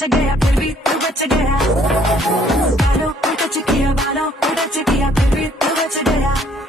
बच गया फिर भी तू बच गया, बालों को टच किया, बालों को टच किया, फिर भी तू बच गया।